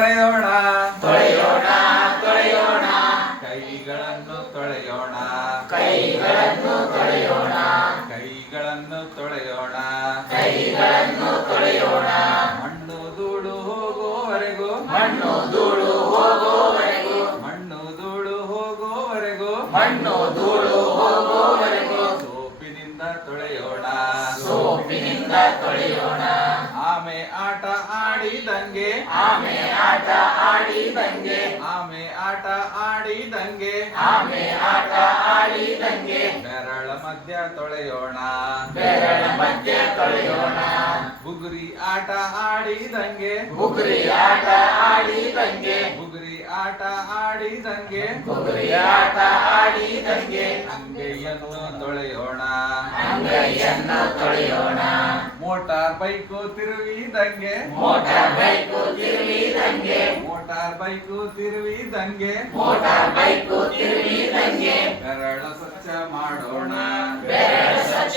ತೊಳೆಯೋಣ ತೊಳೆಯೋಣ ತೊಳೆಯೋಣ ಕೈಗಳನ್ನು ತೊಳೆಯೋಣ ಕೈಗಳನ್ನು ತೊಳೆಯೋಣ ಕೈಗಳನ್ನು ತೊಳೆಯೋಣ ಕೈಗಳನ್ನು ತೊಳೆಯೋಣ ಮಣ್ಣು ಧೂಳು ಹೋಗುವವರೆಗೂ ಮಣ್ಣು ಧೂಳು ಹೋಗುವವರೆಗೂ ಮಣ್ಣು ಧೂಳು ಹೋಗುವವರೆಗೂ ಮಣ್ಣು ಧೂಳು ಹೋಗುವವರೆಗೂ ಸೋಪಿನಿಂದ ತೊಳೆಯೋಣ ಸೋಪಿನಿಂದ ತೊಳೆಯೋಣ ಆಮೆ ಆಟ ಆಡಿದಂಗೆ ಆಮೆ ಆಟ ಆಡಿದಂಗೆ ಆಮೆ ಆಟ ಆಡಿದಂಗೆ ಆಮೆ ಆಟ ಆಡಿದಂಗೆ ಬೆರಳ ಮಧ್ಯ ತೊಳೆಯೋಣ ಬೆರಳ ಮಧ್ಯೆ ತೊಳೆಯೋಣ ಬುಗುರಿ ಆಟ ಆಡಿದಂಗೆ ಬುಗುರಿ ಆಟ ಆಡಿದಂಗೆ ಬುಗುರಿ ಆಟ ಆಡಿದಂಗೆ ಬುಗುರಿ ಆಟ ಆಡಿದಂಗೆ ಅಂಗೈಯನ್ನು ತೊಳೆಯೋಣ ಅಂಗೈಯನ್ನು ತೊಳೆಯೋಣ ಮೋಟಾರ್ ಬೈಕು ತಿರುವಿದಂಗೆ ಮೋಟಾರ್ ಬೈಕು ತಿರುವಿದಂಗೆ ಮೋಟಾರ್ ಬೈಕು ತಿರುವಿದಂಗೆ ಮೋಟಾರ್ ಬೈಕು ತಿರುವಿದಂಗೆ ಬೆರಳ ಸ್ವಚ್ಛ ಮಾಡೋಣ ಬೆರಳ ಸ್ವಚ್ಛ